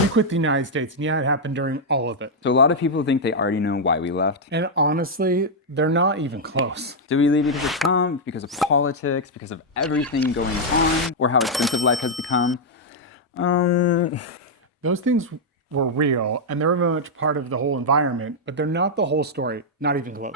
We quit the United States, and yeah, it happened during all of it. So a lot of people think they already know why we left. And honestly, they're not even close. Did we leave because of Trump, because of politics, because of everything going on, or how expensive life has become? Those things were real, and they're very much part of the whole environment, but they're not the whole story, not even close.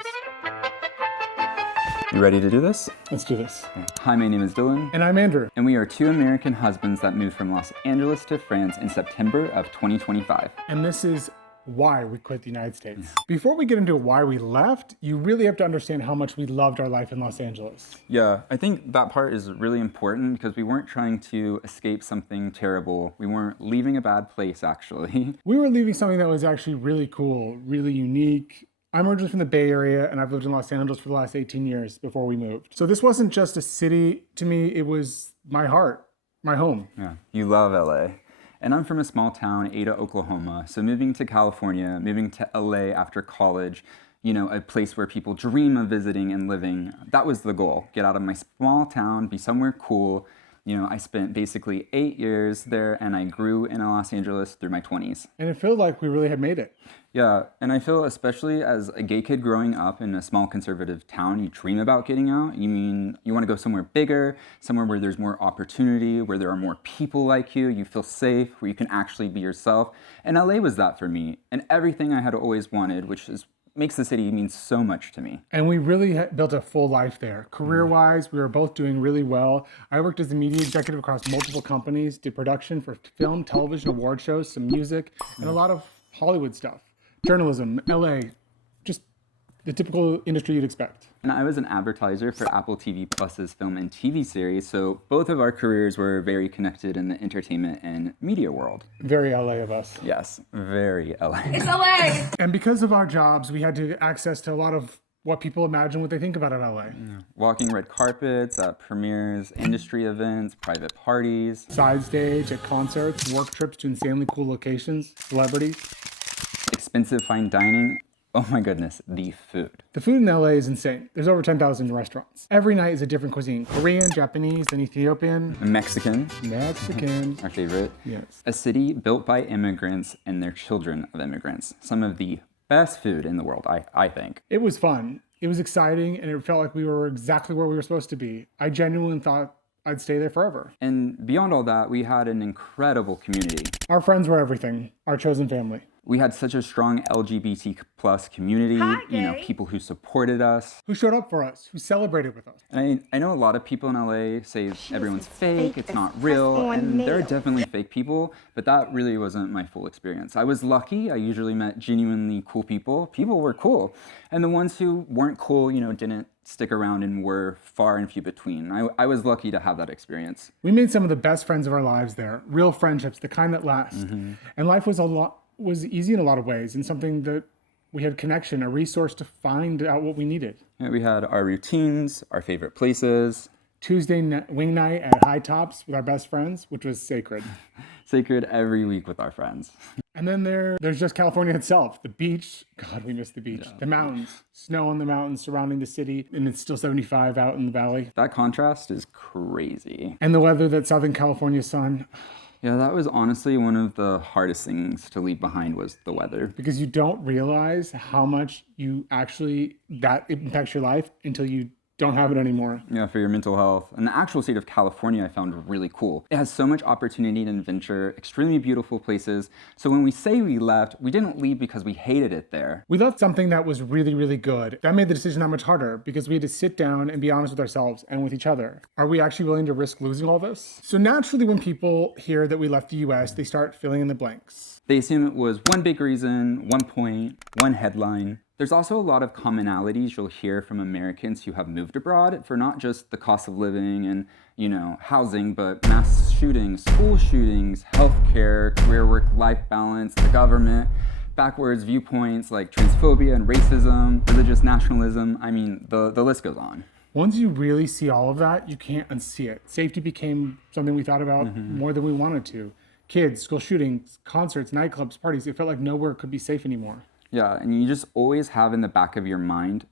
You ready to do this? Let's do this. Hi, my name is Dylan. And I'm Andrew. And we are two American husbands that moved from Los Angeles to France in September of 2025. And this is why we quit the United States. Before we get into why we left, you really have to understand how much we loved our life in Los Angeles. Yeah, I think that part is really important because we weren't trying to escape something terrible. We weren't leaving a bad place, actually. We were leaving something that was actually really cool, really unique. I'm originally from the Bay Area, and I've lived in Los Angeles for the last 18 years before we moved. So this wasn't just a city to me, it was my heart, my home. Yeah, you love LA. And I'm from a small town, Ada, Oklahoma. So moving to California, moving to LA after college, you know, a place where people dream of visiting and living, that was the goal. Get out of my small town, be somewhere cool. You know, I spent basically 8 years there, and I grew in Los Angeles through my 20s. And it felt like we really had made it. Yeah, and I feel especially as a gay kid growing up in a small conservative town, you dream about getting out. You want to go somewhere bigger, somewhere where there's more opportunity, where there are more people like you feel safe, where you can actually be yourself. And LA was that for me, and everything I had always wanted, which makes the city mean so much to me. And we really built a full life there. Career-wise, we were both doing really well. I worked as a media executive across multiple companies, did production for film, television, award shows, some music, and a lot of Hollywood stuff. Journalism, LA, just the typical industry you'd expect. And I was an advertiser for Apple TV Plus's film and TV series, so both of our careers were very connected in the entertainment and media world. Very LA of us. Yes, very LA. It's LA! And because of our jobs, we had to access to a lot of what people imagine what they think about LA. Walking red carpets, at premieres, industry events, private parties. Side stage, at concerts, work trips to insanely cool locations, celebrities. Expensive fine dining. Oh my goodness, the food. The food in LA is insane. There's over 10,000 restaurants. Every night is a different cuisine. Korean, Japanese, and Ethiopian. Mexican. Mexican. Our favorite. Yes. A city built by immigrants and their children of immigrants. Some of the best food in the world, I think. It was fun. It was exciting, and it felt like we were exactly where we were supposed to be. I genuinely thought I'd stay there forever. And beyond all that, we had an incredible community. Our friends were everything. Our chosen family. We had such a strong LGBT plus community, people who supported us. Who showed up for us, who celebrated with us. And I know a lot of people in LA say everyone's fake, it's not real, and there are definitely fake people, but that really wasn't my full experience. I was lucky, I usually met genuinely cool people. People were cool. And the ones who weren't cool, didn't stick around and were far and few between. I was lucky to have that experience. We made some of the best friends of our lives there, real friendships, the kind that last. And life was easy in a lot of ways, and something that we had connection, a resource to find out what we needed. Yeah, we had our routines, our favorite places. Tuesday wing night at High Tops with our best friends, which was sacred. Sacred every week with our friends. And then there's just California itself. The beach, God, we miss the beach. Yeah. The mountains, snow on the mountains surrounding the city, and it's still 75 out in the valley. That contrast is crazy. And the weather that Southern California sun. Yeah, that was honestly one of the hardest things to leave behind was the weather. Because you don't realize how much that impacts your life until you don't have it anymore. Yeah, for your mental health. And the actual state of California I found really cool. It has so much opportunity and adventure, extremely beautiful places. So when we say we left, we didn't leave because we hated it there. We left something that was really, really good. That made the decision that much harder because we had to sit down and be honest with ourselves and with each other. Are we actually willing to risk losing all this? So naturally, when people hear that we left the US, they start filling in the blanks. They assume it was one big reason, one point, one headline. There's also a lot of commonalities you'll hear from Americans who have moved abroad for not just the cost of living and, housing, but mass shootings, school shootings, healthcare, career work-life balance, the government, backwards viewpoints like transphobia and racism, religious nationalism. I mean, the list goes on. Once you really see all of that, you can't unsee it. Safety became something we thought about more than we wanted to. Kids, school shootings, concerts, nightclubs, parties. It felt like nowhere could be safe anymore. Yeah, and you just always have in the back of your mind,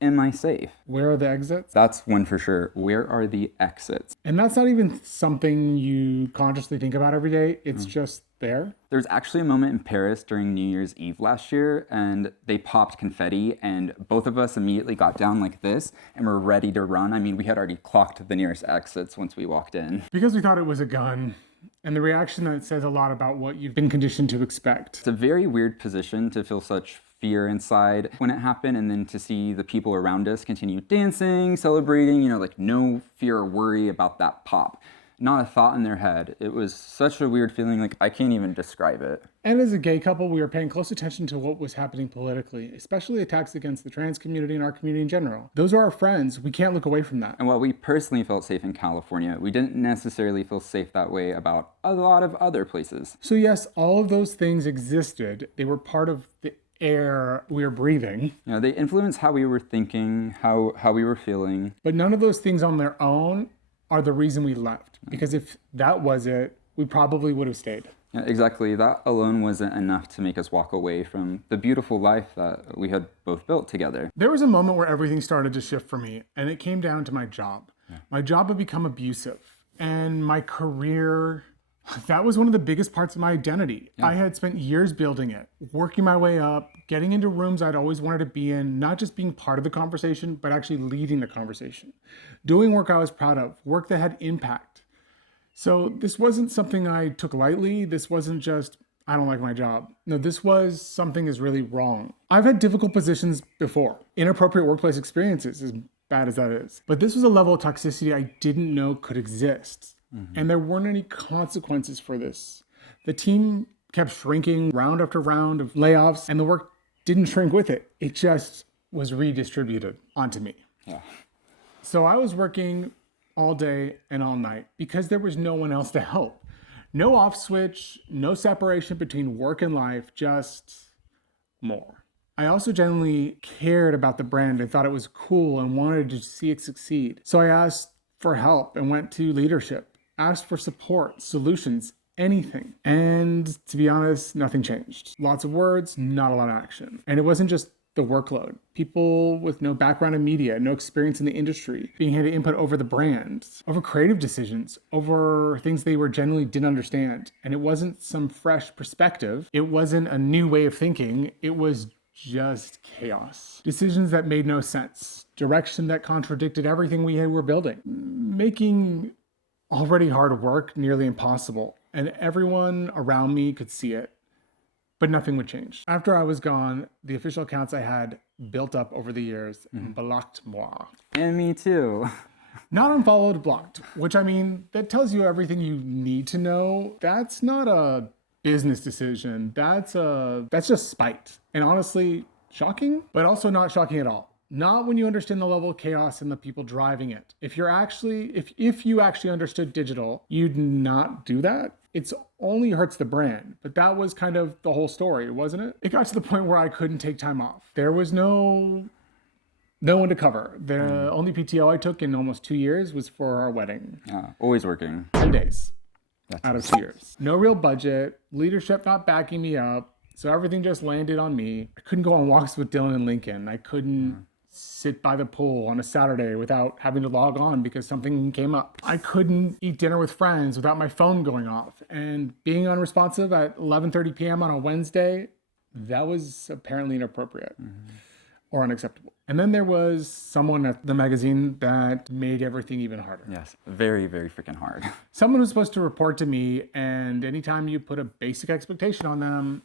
am I safe? Where are the exits? That's one for sure. Where are the exits? And that's not even something you consciously think about every day. It's just there. There's actually a moment in Paris during New Year's Eve last year, and they popped confetti, and both of us immediately got down like this, and were ready to run. I mean, we had already clocked the nearest exits once we walked in. Because we thought it was a gun. And the reaction that says a lot about what you've been conditioned to expect. It's a very weird position to feel such fear inside when it happened, and then to see the people around us continue dancing, celebrating, like no fear or worry about that pop. Not a thought in their head. It was such a weird feeling, like I can't even describe it. And as a gay couple, we were paying close attention to what was happening politically, especially attacks against the trans community and our community in general. Those are our friends. We can't look away from that. And while we personally felt safe in California, we didn't necessarily feel safe that way about a lot of other places. So yes, all of those things existed. They were part of the air we were breathing. They influenced how we were thinking, how we were feeling. But none of those things on their own are the reason we left. Because if that was it, we probably would have stayed. Yeah, exactly. That alone wasn't enough to make us walk away from the beautiful life that we had both built together. There was a moment where everything started to shift for me, and it came down to my job. Yeah. My job had become abusive, and my career, that was one of the biggest parts of my identity. Yeah. I had spent years building it, working my way up, getting into rooms I'd always wanted to be in, not just being part of the conversation, but actually leading the conversation. Doing work I was proud of, work that had impact. So this wasn't something I took lightly. This wasn't just, I don't like my job. No, this was something is really wrong. I've had difficult positions before, inappropriate workplace experiences, as bad as that is. But this was a level of toxicity I didn't know could exist. Mm-hmm. And there weren't any consequences for this. The team kept shrinking round after round of layoffs, and the work didn't shrink with it. It just was redistributed onto me. Yeah. So I was working all day and all night because there was no one else to help. No off switch, no separation between work and life, just more. I also genuinely cared about the brand and thought it was cool and wanted to see it succeed. So I asked for help and went to leadership, asked for support, solutions, anything. And to be honest, nothing changed. Lots of words, not a lot of action. And it wasn't just the workload. People with no background in media, no experience in the industry, being handed input over the brand, over creative decisions, over things they were genuinely didn't understand. And it wasn't some fresh perspective. It wasn't a new way of thinking. It was just chaos. Decisions that made no sense. Direction that contradicted everything we were building. Making already hard work nearly impossible. And everyone around me could see it. But nothing would change. After I was gone, the official accounts I had built up over the years blocked moi. And me too. Not unfollowed, blocked. Which, I mean, that tells you everything you need to know. That's not a business decision. That's just spite. And honestly, shocking, but also not shocking at all. Not when you understand the level of chaos and the people driving it. If you actually understood digital, you'd not do that. It's only hurts the brand, but that was kind of the whole story, wasn't it? It got to the point where I couldn't take time off. There was no one to cover. The only PTO I took in almost 2 years was for our wedding. Always working. 10 days out of 2 years. No real budget, leadership not backing me up. So everything just landed on me. I couldn't go on walks with Dylan and Lincoln. I couldn't sit by the pool on a Saturday without having to log on because something came up. I couldn't eat dinner with friends without my phone going off. And being unresponsive at 11:30 p.m. on a Wednesday, that was apparently inappropriate or unacceptable. And then there was someone at the magazine that made everything even harder. Yes, very, very freaking hard. Someone was supposed to report to me, and anytime you put a basic expectation on them,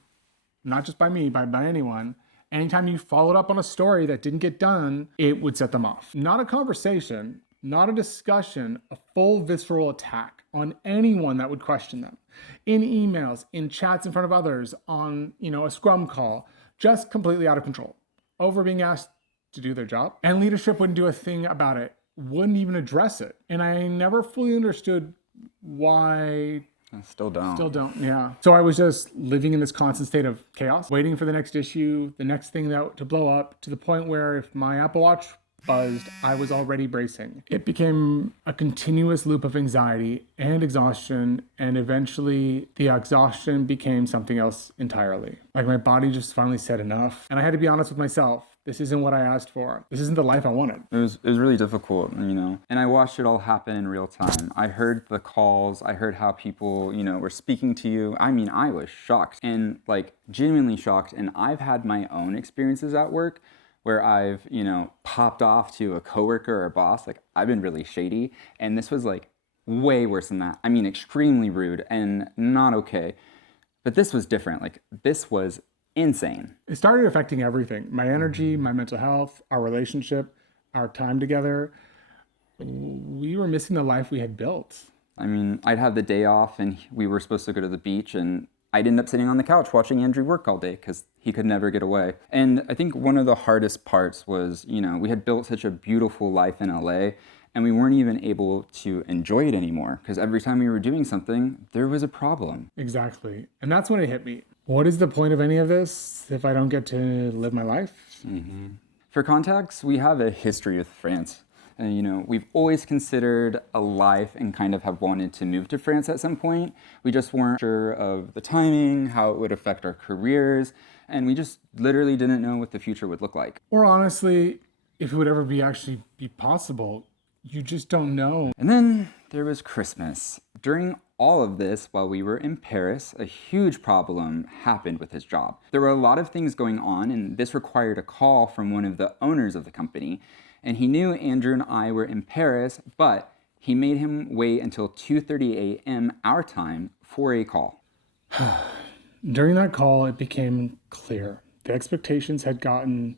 not just by me, by anyone, anytime you followed up on a story that didn't get done, it would set them off. Not a conversation, not a discussion, a full visceral attack on anyone that would question them. In emails, in chats in front of others, on a scrum call, just completely out of control. Over being asked to do their job. And leadership wouldn't do a thing about it, wouldn't even address it. And I never fully understood why. Still don't, yeah. So I was just living in this constant state of chaos, waiting for the next issue, the next thing to blow up, to the point where if my Apple Watch buzzed, I was already bracing. It became a continuous loop of anxiety and exhaustion, and eventually the exhaustion became something else entirely. Like my body just finally said enough, and I had to be honest with myself. This isn't what I asked for. This isn't the life I wanted. It was really difficult, and I watched it all happen in real time. I heard the calls, I heard how people, were speaking to you. I mean, I was shocked and like genuinely shocked. And I've had my own experiences at work where I've, popped off to a coworker or boss. Like I've been really shady. And this was like way worse than that. I mean, extremely rude and not okay. But this was different. Like this was insane. It started affecting everything. My energy, my mental health, our relationship, our time together. We were missing the life we had built. I mean, I'd have the day off and we were supposed to go to the beach, and I'd end up sitting on the couch watching Andrew work all day because he could never get away. And I think one of the hardest parts was, we had built such a beautiful life in LA, and we weren't even able to enjoy it anymore because every time we were doing something, there was a problem. Exactly. And that's when it hit me. What is the point of any of this if I don't get to live my life? For context, we have a history with France. And, we've always considered a life and kind of have wanted to move to France at some point. We just weren't sure of the timing, how it would affect our careers, and we just literally didn't know what the future would look like. Or honestly, if it would ever actually be possible, you just don't know. And then there was Christmas. During all of this, while we were in Paris, a huge problem happened with his job. There were a lot of things going on, and this required a call from one of the owners of the company. And he knew Andrew and I were in Paris, but he made him wait until 2:30 a.m. our time for a call. During that call, it became clear. The expectations had gotten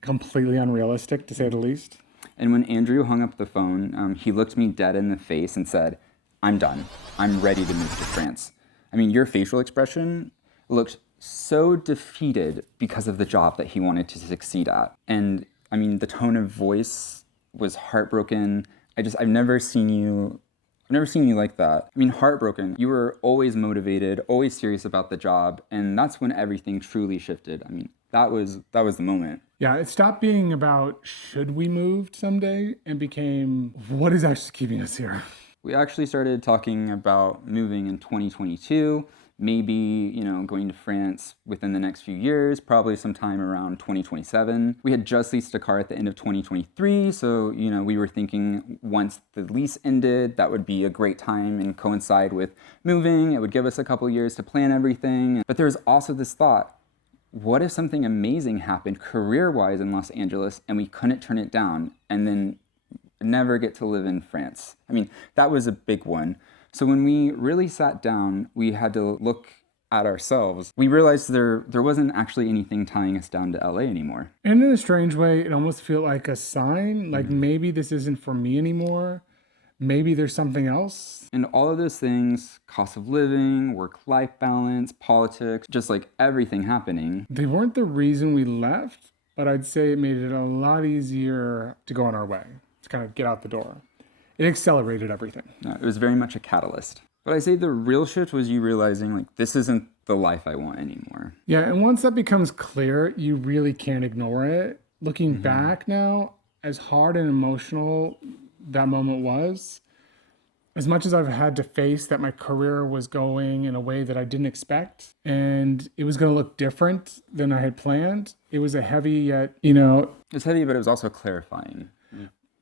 completely unrealistic, to say the least. And when Andrew hung up the phone, he looked me dead in the face and said, "I'm done. I'm ready to move to France." I mean, your facial expression looked so defeated because of the job that he wanted to succeed at. And I mean, the tone of voice was heartbroken. I've never seen you like that. I mean, heartbroken. You were always motivated, always serious about the job. And that's when everything truly shifted. I mean, that was the moment. Yeah, it stopped being about should we move someday and became what is actually keeping us here. We actually started talking about moving in 2022, maybe, going to France within the next few years, probably sometime around 2027. We had just leased a car at the end of 2023, so, we were thinking once the lease ended, that would be a great time and coincide with moving. It would give us a couple years to plan everything. But there was also this thought, what if something amazing happened career-wise in Los Angeles and we couldn't turn it down and then never get to live in France? I mean, that was a big one. So when we really sat down, we had to look at ourselves. We realized there wasn't actually anything tying us down to LA anymore. And in a strange way, it almost felt like a sign, like maybe this isn't for me anymore. Maybe there's something else. And all of those things, cost of living, work-life balance, politics, just like everything happening. They weren't the reason we left, but I'd say it made it a lot easier to go on our way, to kind of get out the door. It accelerated everything. It was very much a catalyst. But I say the real shift was you realizing, like, this isn't the life I want anymore. Yeah, and once that becomes clear, you really can't ignore it. Looking back now, as hard and emotional that moment was, as much as I've had to face that my career was going in a way that I didn't expect, and it was going to look different than I had planned, it was a heavy yet, It's heavy, but it was also clarifying.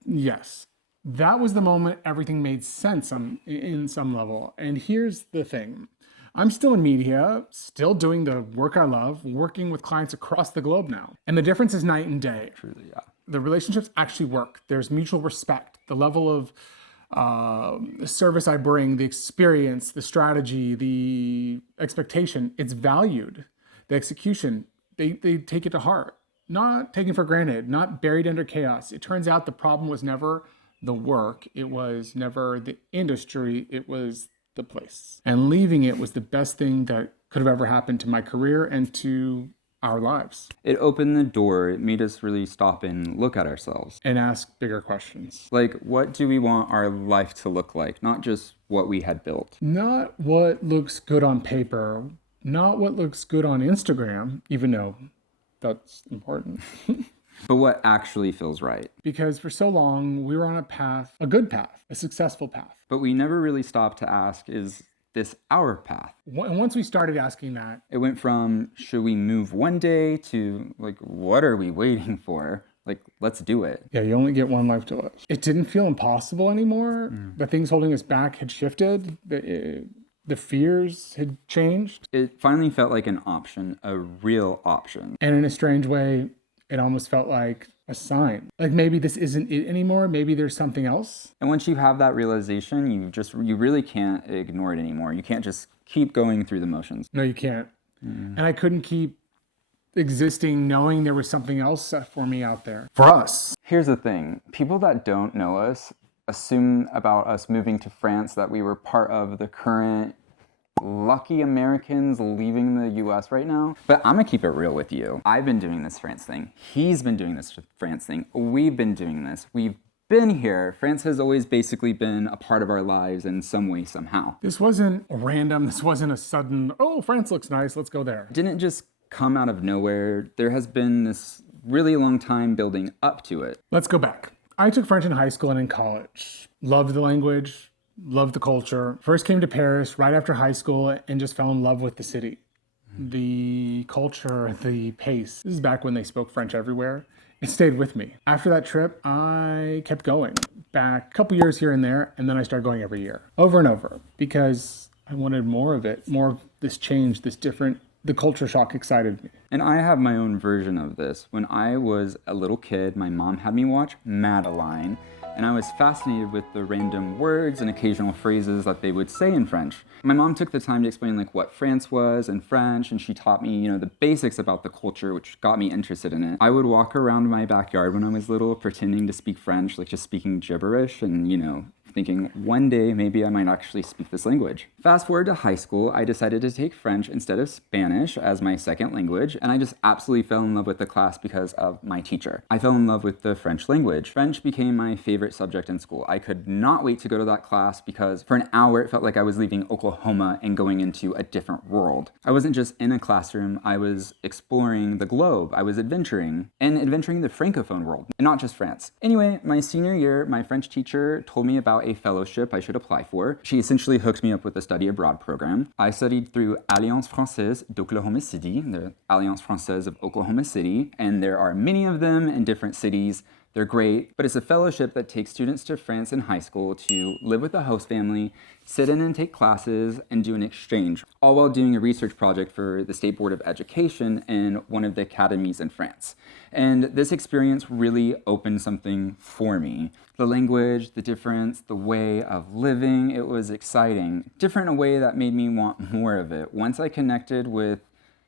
Yes. That was the moment everything made sense in some level. And here's the thing. I'm still in media, still doing the work I love, working with clients across the globe now. And the difference is night and day. Truly, yeah. The relationships actually work. There's mutual respect. The level of service I bring, the experience, the strategy, the expectation, it's valued. The execution, they take it to heart. Not taken for granted, not buried under chaos. It turns out the problem was never the work. It was never the industry. It was the place. And leaving it was the best thing that could have ever happened to my career and to our lives. It opened the door. It made us really stop and look at ourselves. And ask bigger questions. Like, what do we want our life to look like? Not just what we had built. Not what looks good on paper. Not what looks good on Instagram, even though that's important. But what actually feels right. Because for so long, we were on a path, a good path, a successful path. But we never really stopped to ask, is this our path? And once we started asking that, It went from, should we move one day, to like, what are we waiting for? Like, let's do it. yeah, you only get one life to live. It didn't feel impossible anymore. The things holding us back had shifted. The fears had changed. It finally felt like an option, a real option. And in a strange way, it almost felt like a sign. Like maybe this isn't it anymore. Maybe there's something else. And once you have that realization, you really can't ignore it anymore. You can't just keep going through the motions. No, you can't. And I couldn't keep existing knowing there was something else set for me out there. For us. Here's the thing. People that don't know us assume about us moving to France that we were part of the current lucky Americans leaving the US right now. But I'm gonna keep it real with you. I've been doing this France thing. He's been doing this France thing. We've been doing this. We've been here. France has always basically been a part of our lives in some way, somehow. This wasn't random. This wasn't a sudden, oh, France looks nice, let's go there. It didn't just come out of nowhere. There has been this really long time building up to it. Let's go back. I took French in high school and in college. Loved the language, loved the culture. First came to Paris right after high school and just fell in love with the city. The culture, the pace. This is back when they spoke French everywhere. It stayed with me. After that trip, I kept going. Back a couple years here and there, and then I started going every year. Over and over. Because I wanted more of it. More of this change, this different. The culture shock excited me. And I have my own version of this. When I was a little kid, my mom had me watch Madeline, and I was fascinated with the random words and occasional phrases that they would say in French. My mom took the time to explain like what France was in French, and she taught me, the basics about the culture, which got me interested in it. I would walk around my backyard when I was little, pretending to speak French, like just speaking gibberish, and thinking one day maybe I might actually speak this language. Fast forward to high school, I decided to take French instead of Spanish as my second language, and I just absolutely fell in love with the class because of my teacher. I fell in love with the French language. French became my favorite subject in school. I could not wait to go to that class because for an hour it felt like I was leaving Oklahoma and going into a different world. I wasn't just in a classroom, I was exploring the globe. I was adventuring the Francophone world, and not just France. Anyway, my senior year, my French teacher told me about a fellowship I should apply for. She essentially hooked me up with a study abroad program. I studied through Alliance Française d'Oklahoma City, the Alliance Française of Oklahoma City, and there are many of them in different cities. They're great, but it's a fellowship that takes students to France in high school to live with the host family, sit in and take classes, and do an exchange, all while doing a research project for the State Board of Education in one of the academies in France. And this experience really opened something for me. The language, the difference, the way of living, it was exciting. Different in a way that made me want more of it. Once I connected with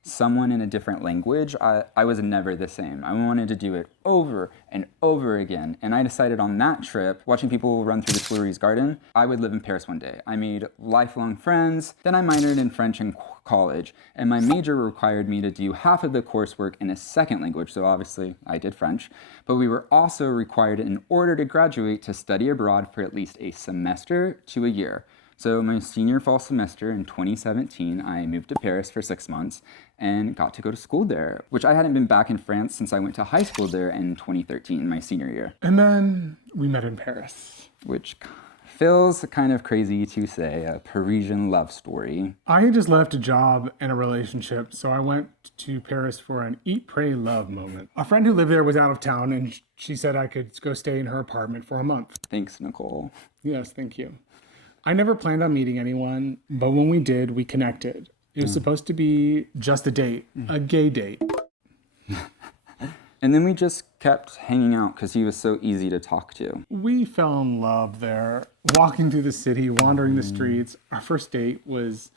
someone in a different language, I was never the same. I wanted to do it over and over again. And I decided on that trip, watching people run through the Tuileries Garden, I would live in Paris one day. I made lifelong friends. Then I minored in French in college, and my major required me to do half of the coursework in a second language, so obviously I did French. But we were also required, in order to graduate, to study abroad for at least a semester to a year. So my senior fall semester in 2017, I moved to Paris for 6 months and got to go to school there, which I hadn't been back in France since I went to high school there in 2013, my senior year. And then we met in Paris. Which feels kind of crazy to say, a Parisian love story. I had just left a job and a relationship, so I went to Paris for an eat, pray, love moment. A friend who lived there was out of town, and she said I could go stay in her apartment for a month. Thanks, Nicole. Yes, thank you. I never planned on meeting anyone, but when we did, we connected. It was supposed to be just a date, a gay date. And then we just kept hanging out because he was so easy to talk to. We fell in love there, walking through the city, wandering the streets. Our first date was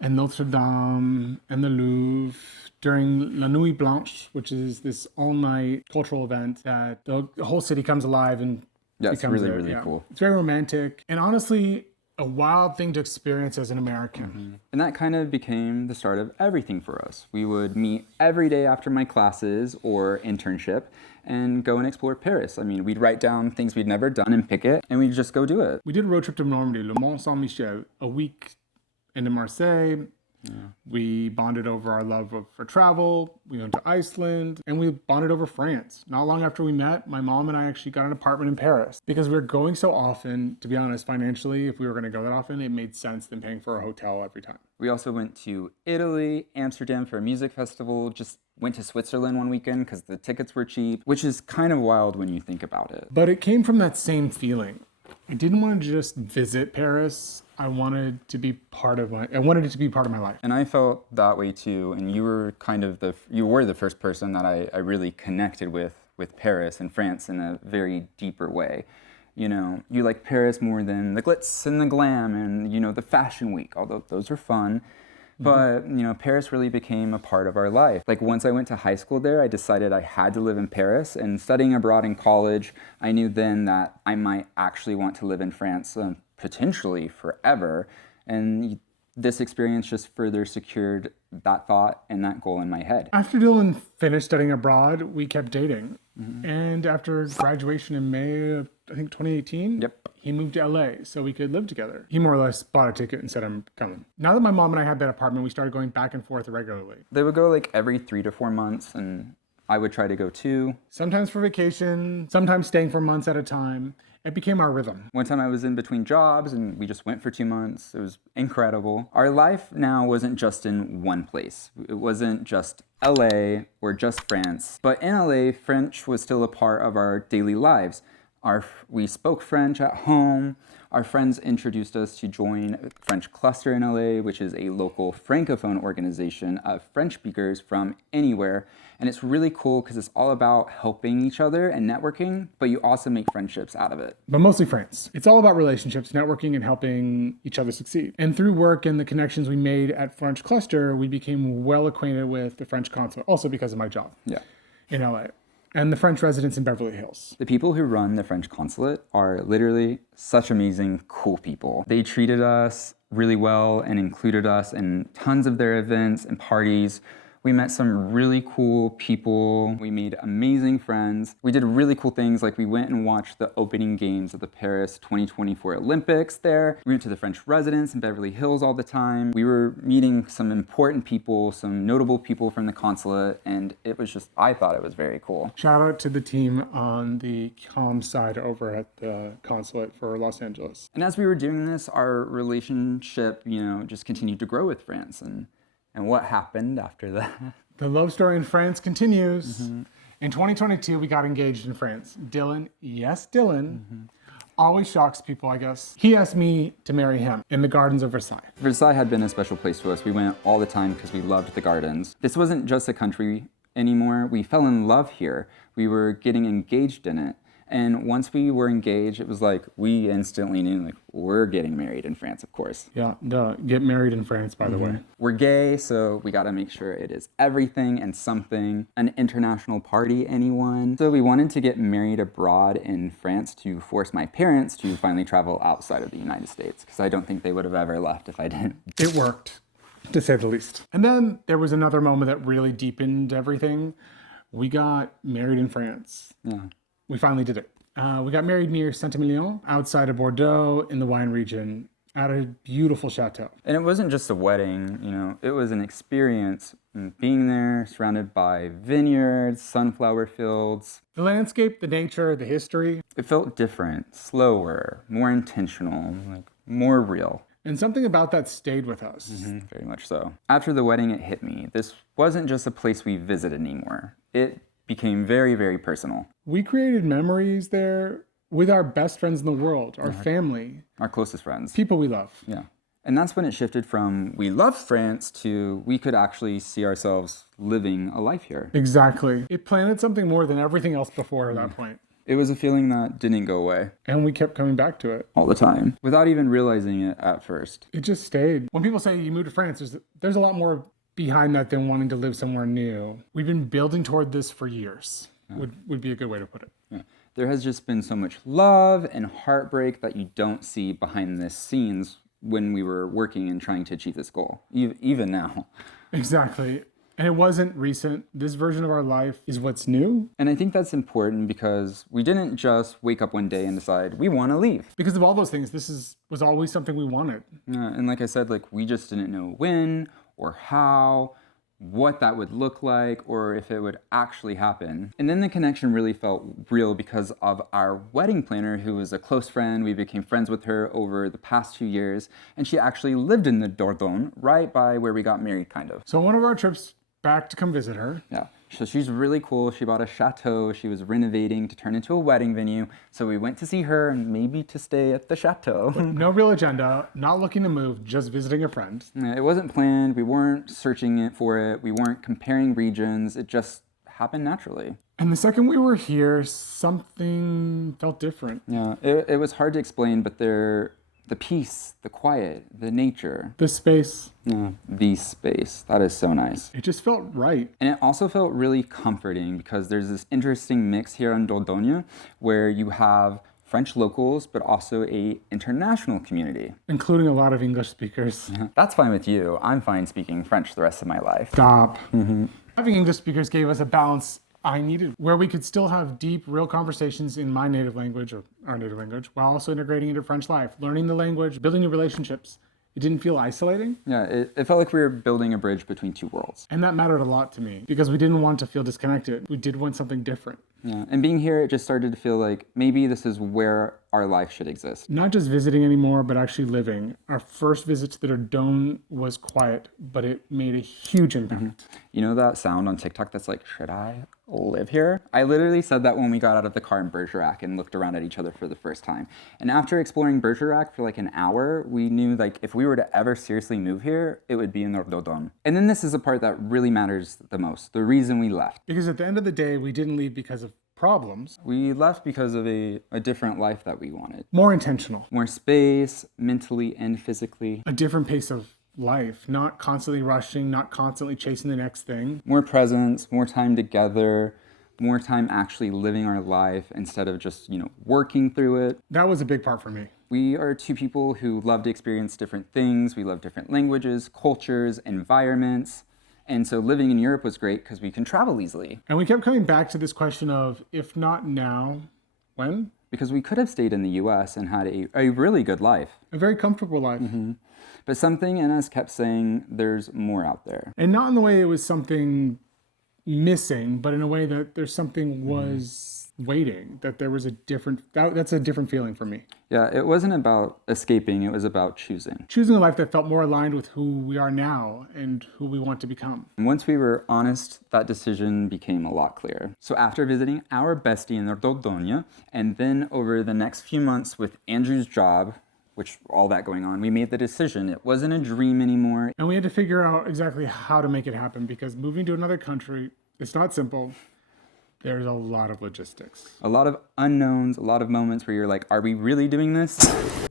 in Notre Dame and the Louvre during La Nuit Blanche, which is this all-night cultural event that the whole city comes alive and Yeah, it's becomes really cool. It's very romantic and honestly a wild thing to experience as an American. And that kind of became the start of everything for us. We would meet every day after my classes or internship and go and explore Paris. I mean, we'd write down things we'd never done and pick it, and we'd just go do it. We did a road trip to Normandy, Le Mont Saint-Michel, a week into Marseille, We bonded over our love for travel. We went to Iceland, and we bonded over France. Not long after we met, my mom and I actually got an apartment in Paris because we were going so often. To be honest, financially, if we were going to go that often, it made sense than paying for a hotel every time. We also went to Italy, Amsterdam for a music festival, just went to Switzerland one weekend because the tickets were cheap, which is kind of wild when you think about it. But it came from that same feeling. I didn't want to just visit Paris. I wanted it to be part of my life. And I felt that way too. And you were the first person that I really connected with Paris and France in a very deeper way. You know, you like Paris more than the glitz and the glam and, you know, the fashion week, although those are fun. But, you know, Paris really became a part of our life. Like once I went to high school there, I decided I had to live in Paris. And studying abroad in college, I knew then that I might actually want to live in France potentially forever. And this experience just further secured that thought and that goal in my head. After Dylan finished studying abroad, we kept dating. And after graduation in May of, I think, 2018, he moved to LA so we could live together. He more or less bought a ticket and said, I'm coming. Now that my mom and I had that apartment, we started going back and forth regularly. They would go like every 3 to 4 months, and I would try to go too. Sometimes for vacation, sometimes staying for months at a time. It became our rhythm. One time I was in between jobs and we just went for 2 months. It was incredible. Our life now wasn't just in one place. It wasn't just LA or just France. But in LA, French was still a part of our daily lives. We spoke French at home. Our friends introduced us to join French Cluster in LA, which is a local francophone organization of French speakers from anywhere. And it's really cool because it's all about helping each other and networking, but you also make friendships out of it. But mostly friends. It's all about relationships, networking, and helping each other succeed. And through work and the connections we made at French Cluster, we became well acquainted with the French consulate, also because of my job in LA. And the French residents in Beverly Hills. The people who run the French consulate are literally such amazing, cool people. They treated us really well and included us in tons of their events and parties. We met some really cool people. We made amazing friends. We did really cool things, like we went and watched the opening games of the Paris 2024 Olympics there. We went to the French residence in Beverly Hills all the time. We were meeting some important people, some notable people from the consulate, and it was just, I thought it was very cool. Shout out to the team on the comm side over at the consulate for Los Angeles. And as we were doing this, our relationship, just continued to grow with France. And what happened after that? The love story in France continues. In 2022, we got engaged in France. Dylan, always shocks people, I guess. He asked me to marry him in the gardens of Versailles. Versailles had been a special place to us. We went all the time because we loved the gardens. This wasn't just a country anymore. We fell in love here. We were getting engaged in it. And once we were engaged, it was like we instantly knew, like, we're getting married in France, of course. Yeah, get married in France, by the way. We're gay, so we got to make sure it is everything and something, an international party, anyone. So we wanted to get married abroad in France to force my parents to finally travel outside of the United States, because I don't think they would have ever left if I didn't. It worked, to say the least. And then there was another moment that really deepened everything. We got married in France. Yeah. We finally did it. We got married near Saint-Emilion, outside of Bordeaux, in the wine region, at a beautiful chateau. And it wasn't just a wedding, it was an experience. Being there, surrounded by vineyards, sunflower fields. The landscape, the nature, the history. It felt different, slower, more intentional, like more real. And something about that stayed with us. Very much so. After the wedding, it hit me. This wasn't just a place we visited anymore. It became very, very personal. We created memories there with our best friends in the world, our family. Our closest friends. People we love. Yeah. And that's when it shifted from we love France to we could actually see ourselves living a life here. Exactly. It planted something more than everything else before that point. It was a feeling that didn't go away. And we kept coming back to it. All the time. Without even realizing it at first. It just stayed. When people say you moved to France, there's a lot more behind that than wanting to live somewhere new. We've been building toward this for years, would be a good way to put it. Yeah. There has just been so much love and heartbreak that you don't see behind the scenes when we were working and trying to achieve this goal, even now. Exactly. And it wasn't recent. This version of our life is what's new. And I think that's important because we didn't just wake up one day and decide we want to leave. Because of all those things, was always something we wanted. And like I said, we just didn't know when or how, what that would look like, or if it would actually happen. And then the connection really felt real because of our wedding planner, who was a close friend. We became friends with her over the past 2 years, and she actually lived in the Dordogne, right by where we got married, kind of. So one of our trips back to come visit her. Yeah. So she's really cool. She bought a chateau she was renovating to turn into a wedding venue. So we went to see her and maybe to stay at the chateau. No real agenda, not looking to move, just visiting a friend. Yeah, it wasn't planned. We weren't searching it for it. We weren't comparing regions. It just happened naturally. And the second we were here, something felt different. Yeah, it was hard to explain, but the peace, the quiet, the nature. The space. Yeah, the space. That is so nice. It just felt right. And it also felt really comforting because there's this interesting mix here in Dordogne where you have French locals, but also a international community. Including a lot of English speakers. That's fine with you. I'm fine speaking French the rest of my life. Stop. Having English speakers gave us a balance I needed, where we could still have deep, real conversations in my native language, or our native language, while also integrating into French life, learning the language, building new relationships. It didn't feel isolating. Yeah, it felt like we were building a bridge between two worlds. And that mattered a lot to me because we didn't want to feel disconnected. We did want something different. Yeah, and being here, it just started to feel like maybe this is where our life should exist. Not just visiting anymore, but actually living. Our first visit to the Dordogne was quiet, but it made a huge impact. You know that sound on TikTok that's like, should I live here? I literally said that when we got out of the car in Bergerac and looked around at each other for the first time. And after exploring Bergerac for like an hour, we knew like if we were to ever seriously move here, it would be in Dordogne. And then this is the part that really matters the most, the reason we left. Because at the end of the day, we didn't leave because of problems. We left because of a different life that we wanted. More intentional. More space, mentally and physically. A different pace of life, not constantly rushing, not constantly chasing the next thing. More presence, more time together, more time actually living our life instead of just, working through it. That was a big part for me. We are two people who love to experience different things. We love different languages, cultures, environments. And so living in Europe was great because we can travel easily. And we kept coming back to this question of, if not now, when? Because we could have stayed in the US and had a really good life. A very comfortable life. But something in us kept saying there's more out there. And not in the way it was something missing, but in a way that there's something was waiting, that there was a different, that's a different feeling for me. Yeah, it wasn't about escaping, it was about choosing. Choosing a life that felt more aligned with who we are now and who we want to become. And once we were honest, that decision became a lot clearer. So after visiting our bestie in Dordogne, and then over the next few months with Andrew's job, which all that going on, we made the decision. It wasn't a dream anymore. And we had to figure out exactly how to make it happen because moving to another country, it's not simple. There's a lot of logistics. A lot of unknowns, a lot of moments where you're like, are we really doing this?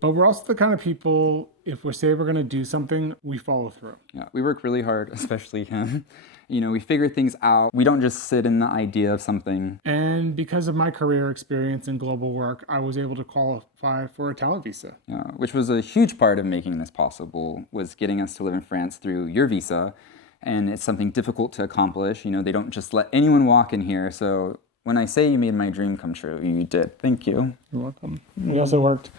But we're also the kind of people, if we say we're going to do something, we follow through. Yeah, we work really hard, especially him. We figure things out. We don't just sit in the idea of something. And because of my career experience in global work, I was able to qualify for a talent visa. Yeah, which was a huge part of making this possible, was getting us to live in France through your visa. And it's something difficult to accomplish. They don't just let anyone walk in here. So when I say you made my dream come true, you did. Thank you. You're welcome. We also worked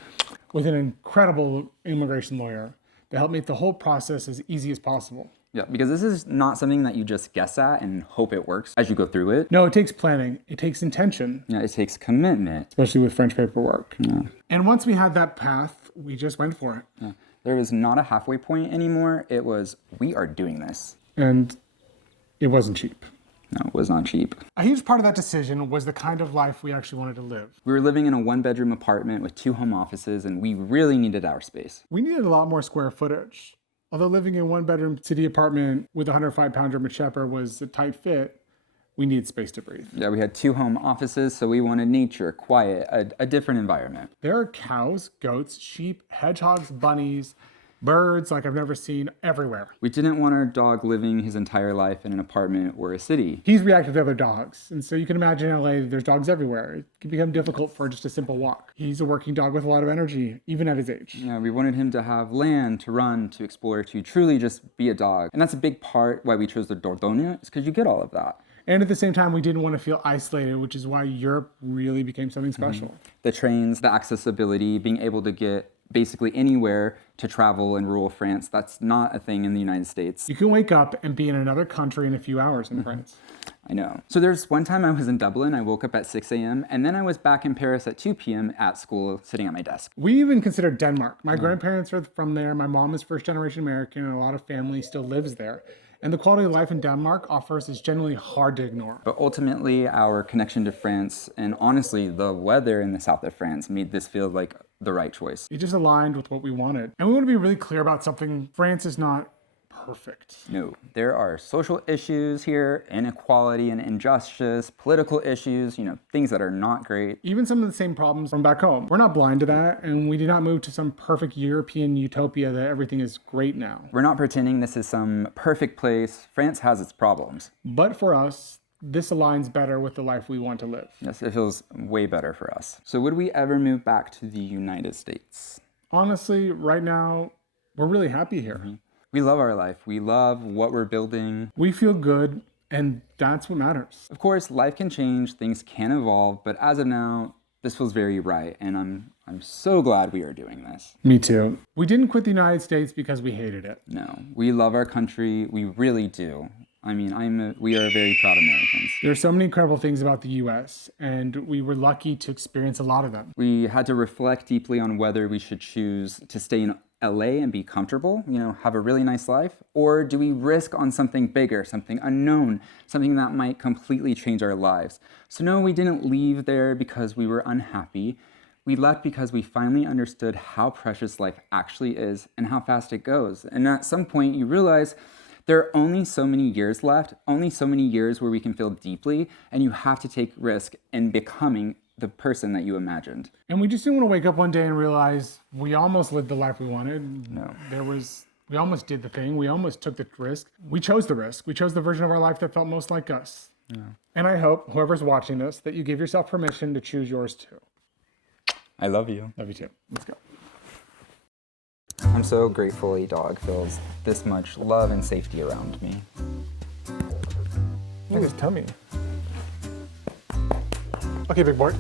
with an incredible immigration lawyer that helped make the whole process as easy as possible. Yeah, because this is not something that you just guess at and hope it works as you go through it. No, it takes planning. It takes intention. Yeah, it takes commitment. Especially with French paperwork. Yeah. And once we had that path, we just went for it. Yeah. There was not a halfway point anymore. It was, we are doing this. And it wasn't cheap. No, it was not cheap. A huge part of that decision was the kind of life we actually wanted to live. We were living in a one-bedroom apartment with 2 home offices, and we really needed our space. We needed a lot more square footage. Although living in a one-bedroom city apartment with a 105-pound German Shepherd was a tight fit, we needed space to breathe. Yeah, we had 2 home offices, so we wanted nature, quiet, a different environment. There are cows, goats, sheep, hedgehogs, bunnies, birds like I've never seen everywhere. We didn't want our dog living his entire life in an apartment or a city. He's reactive to other dogs. And so you can imagine in LA, there's dogs everywhere. It can become difficult for just a simple walk. He's a working dog with a lot of energy, even at his age. Yeah, we wanted him to have land, to run, to explore, to truly just be a dog. And that's a big part why we chose the Dordogne, is because you get all of that. And at the same time, we didn't want to feel isolated, which is why Europe really became something special. The trains, the accessibility, being able to get basically anywhere to travel in rural France. That's not a thing in the United States. You can wake up and be in another country in a few hours in France. I know. So there's one time I was in Dublin, I woke up at 6 a.m. and then I was back in Paris at 2 p.m. at school sitting at my desk. We even considered Denmark. My grandparents are from there. My mom is first generation American and a lot of family still lives there. And the quality of life in Denmark offers is generally hard to ignore. But ultimately, our connection to France and honestly, the weather in the south of France made this feel like the right choice. It just aligned with what we wanted. And we want to be really clear about something. France is not perfect. No, there are social issues here, inequality and injustice, political issues, things that are not great. Even some of the same problems from back home. We're not blind to that, and we did not move to some perfect European utopia that everything is great now. We're not pretending this is some perfect place. France has its problems. But for us, this aligns better with the life we want to live. Yes, it feels way better for us. So would we ever move back to the United States? Honestly, right now, we're really happy here. We love our life. We love what we're building. We feel good, and that's what matters. Of course, life can change, things can evolve, but as of now, this feels very right, and I'm so glad we are doing this. Me too. We didn't quit the United States because we hated it. No, we love our country. We really do. I mean, we are very proud Americans. There are so many incredible things about the U.S., and we were lucky to experience a lot of them. We had to reflect deeply on whether we should choose to stay in LA and be comfortable, have a really nice life, or do we risk on something bigger, something unknown, something that might completely change our lives? So no, we didn't leave there because we were unhappy. We left because we finally understood how precious life actually is and how fast it goes. And at some point you realize there are only so many years left, only so many years where we can feel deeply, and you have to take risk in becoming the person that you imagined. And we just didn't want to wake up one day and realize we almost lived the life we wanted. No. We almost did the thing. We almost took the risk. We chose the risk. We chose the version of our life that felt most like us. Yeah. And I hope, whoever's watching this, that you give yourself permission to choose yours too. I love you. Love you too. Let's go. I'm so grateful a dog feels this much love and safety around me. Look at his tummy. Okay, big boy.